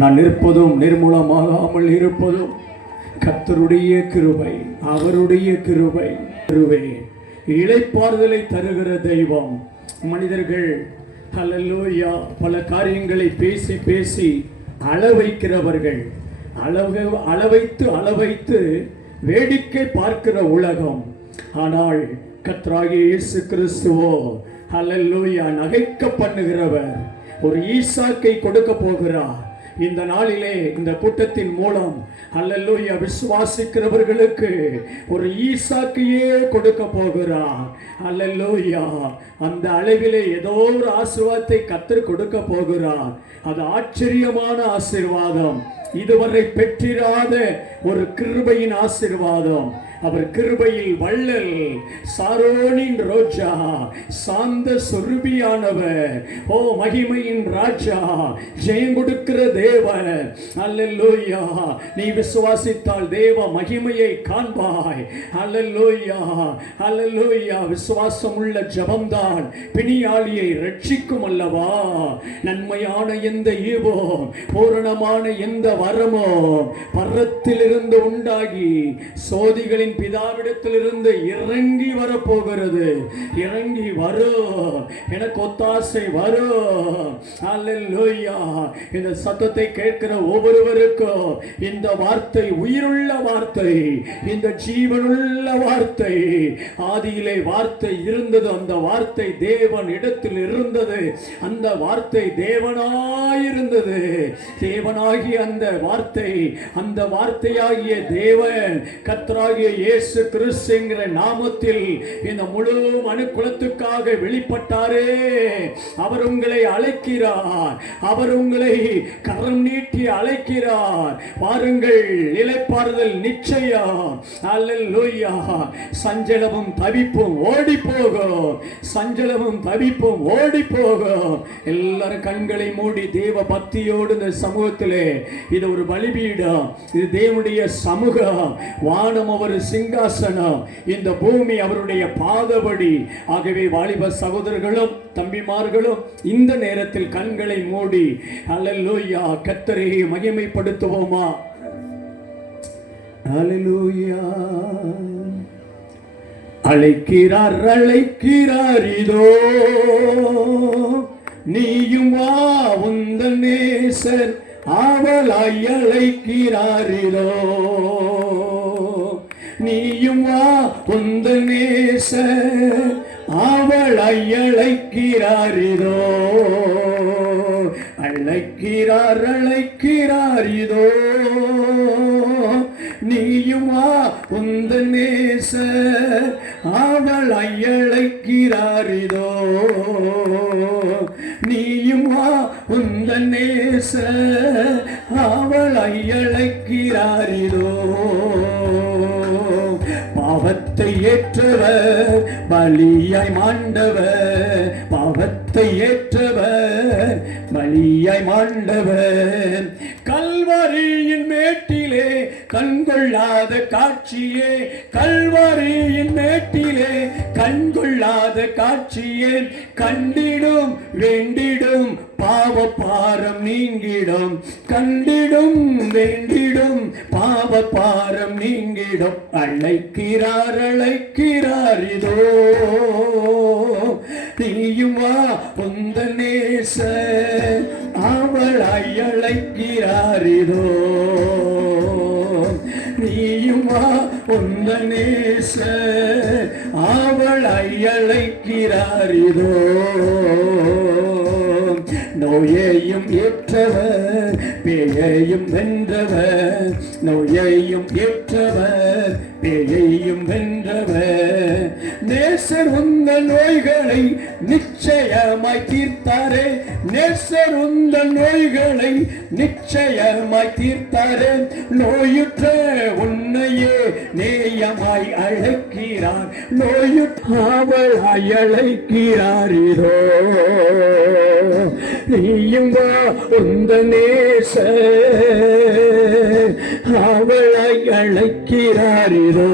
நான் நிற்பதும் நிர்மூலமாகாமல் இருப்பதும் கர்த்தருடைய கிருபை, அவருடைய கிருபை. இளைப்பாறுதலை தருகிற தெய்வம். மனிதர்கள் ஹல்லேலூயா பல காரியங்களை பேசி பேசி அளவைக்கிறவர்கள், அளவைத்து வேடிக்கை பார்க்கிற உலகம். ஆனால் கர்த்தராகிய இயேசு கிறிஸ்துவோ ஹல்லேலூயா நகைக்க பண்ணுகிறவர். ஒரு ஈசாக்கை கொடுக்க போகிறார். இந்த நாளிலே இந்த கூட்டத்தின் மூலம் ஹல்லேலூயா விசுவாசிக்கிறவர்களுக்கு ஒரு ஈசாக்கையே கொடுக்க போகிறார். ஹல்லேலூயா அந்த அளவிலே ஏதோ ஒரு ஆசீர்வாதத்தை கர்த்தர் கொடுக்க போகிறார். அது ஆச்சரியமான ஆசீர்வாதம், இதுவரை பெற்றிராத ஒரு கிருபையின் ஆசீர்வாதம். அவர் கிருபையில் வள்ளல், சாரோனின் ரோஜா, சாந்த சொருபியானவர், ஓ மகிமையின் ராஜா, ஜெயம் கொடுக்கிற தேவன். அல்லேலூயா. நீ விசுவாசித்தால் தேவ மகிமையை காண்பாய். அல்லேலூயா, அல்லேலூயா. விசுவாசம் உள்ள ஜபம்தான் பிணியாளியை ரட்சிக்கும் அல்லவா. நன்மையான எந்த ஈவோ, பூரணமான எந்த வரமோ பரத்திலிருந்து உண்டாகி சோதிகளின் பிதாவிடத்திலிருந்து இறங்கி வரப்போகிறது. இறங்கி வரும், எனக்கு ஒத்தாசை வரும். அல்லேலூயா. இந்த சத்தத்தை கேட்கிற ஒவ்வொருவருக்கும் இந்த வார்த்தை உயிருள்ள வார்த்தை, இந்த ஜீவனுள்ள வார்த்தை. ஆதியிலே வார்த்தை இருந்தது, அந்த வார்த்தை தேவன் இடத்தில் இருந்தது, அந்த வார்த்தை தேவனாயிருந்தது. தேவனாகிய அந்த வார்த்தை, அந்த வார்த்தையாகிய தேவன் கர்த்தராகிய இயேசு கிறிஸ்து என்கிற நாமத்தில் இந்த முழு மனுக்குலத்துக்காக வெளிப்பட்டாரே. அவர் உங்களை அழைக்கிறார், அவர் உங்களை கரம் நீட்டி அழைக்கிறார். வாருங்கள், இளைப்பாறுதல் நிச்சயம். அல்லேலூயா. சஞ்சலமும் தவிப்பும் ஓடி போகும், சஞ்சலமும் தவிப்பும் ஓடி போகும். எல்லாரும் கண்களை மூடி தேவ பக்தியோடு இந்த சமூகத்திலே, இது ஒரு பலிபீடம், இது தேவனுடைய சமூகம். வானம் அவர் சிங்காசனம், இந்த பூமி அவருடைய பாதபடி. ஆகவே வாலிப சகோதரர்களும் தம்பிமார்களும் இந்த நேரத்தில் கண்களை மூடி அல்லேலூயா கர்த்தரை மகிமைப்படுத்துவோமா. அல்லேலூயா. அழைக்கிறார், அழைக்கிறார், இதோ நீயும் வா, உந்தன் நேசர் ஆவலாய் அழைக்கிறார், இதோ நீயும் வா, உந்தன் நேசர் ஆவலாய் அழைக்கிறார், இதோ அழைக்கிறார், அழைக்கிறார், இதோ நீயும் வா, உந்தன் நேசர் ஆவலாய் அழைக்கிறார், இதோ நீயும் வா, உந்தன் நேசர் ஆவலாய் அழைக்கிறார், இதோ பாவத்தை ஏற்றவர் பலியாய் மாண்டவர், பாவத்தை ஏற்றவர் பலியாய் மாண்டவர். கல்வரியின் மேட்டிலே கண்கொள்ளாத காட்சியே, கல்வரியின் மேட்டிலே கண்கொள்ளாத காட்சியே, கண்டிடும் வேண்டிடும் பாவ பாரம் நீங்கிடும், கண்டிடும் வேண்டிடும் பாவ பாரம் நீங்கிடும். அழைக்கிறார், அழைக்கிறார், இதோ நீயும் வா, உந்தன் நேசர் அவளாய் அழைக்கிறார், இதோ நீயும் வா, உந்தன் நேசர் அவளாய் அழைக்கிறார், இதோ நோயையும் ஏற்றவர் பேயையும் வென்றவர், நோயையும் ஏற்றவர் பேயையும் வென்றவர். நேசர் உங்கள் நோய்களை நிச்சயமாய் தீர்த்தாரே, நேசர் உங்கள் நோய்களை நிச்சயமாய் தீர்த்தாரே. நோயுற்ற உன்னையே நேயமாய் அழைக்கிறார், நோயுற்றாவளாய் அழைக்கிறார், இதோ நீயும் வா, உந்தன் நேசர் அவளாய் அழைக்கிறார், இதோ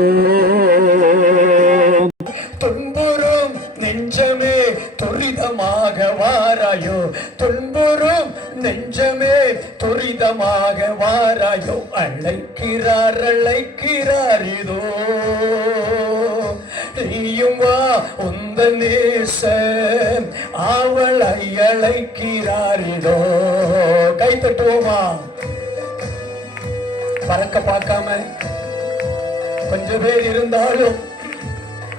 துன்புறும் நெஞ்சமே துரிதமாக வாராயோ, துன்புறும் நெஞ்சமே துரிதமாக வாராயோ, அழைக்கிறார் அழைக்கிறார் இதோ. நீயும் வா உந்த நேசன் அவளை அழைக்கிறார் இதோ. கை தட்டுவோமா? பறக்க பார்க்காம கொஞ்சம் பேர் இருந்தாலும்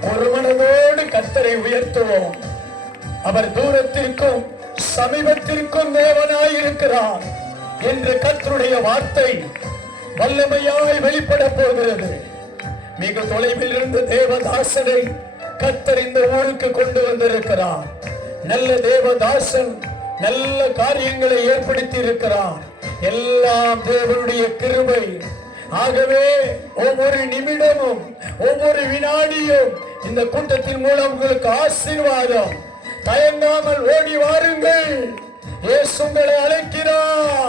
ஒரு மனதோடு கர்த்தரை உயர்த்துவோம். அவர் தூரத்திற்கும் சமீபத்திற்கும் தேவனாயிருக்கிறார் என்று கர்த்தருடைய வார்த்தை வல்லமையாய் வெளிப்பட போகிறது. மிக தொலைவில் இருந்து தேவதாசனை கர்த்தர் இந்த ஊருக்கு கொண்டு வந்திருக்கிறார். நல்ல தேவதாசன் நல்ல காரியங்களை ஏற்படுத்தி இருக்கிறார். எல்லாம் தேவனுடைய கிருபை. ஆகவே ஒவ்வொரு நிமிடமும் ஒவ்வொரு வினாடியும் இந்த கூட்டத்தின் மூலம் உங்களுக்கு ஆசீர்வாதம். தயங்காமல் ஓடி வாருங்கள். இயேசு உங்களை அழைக்கிறார்.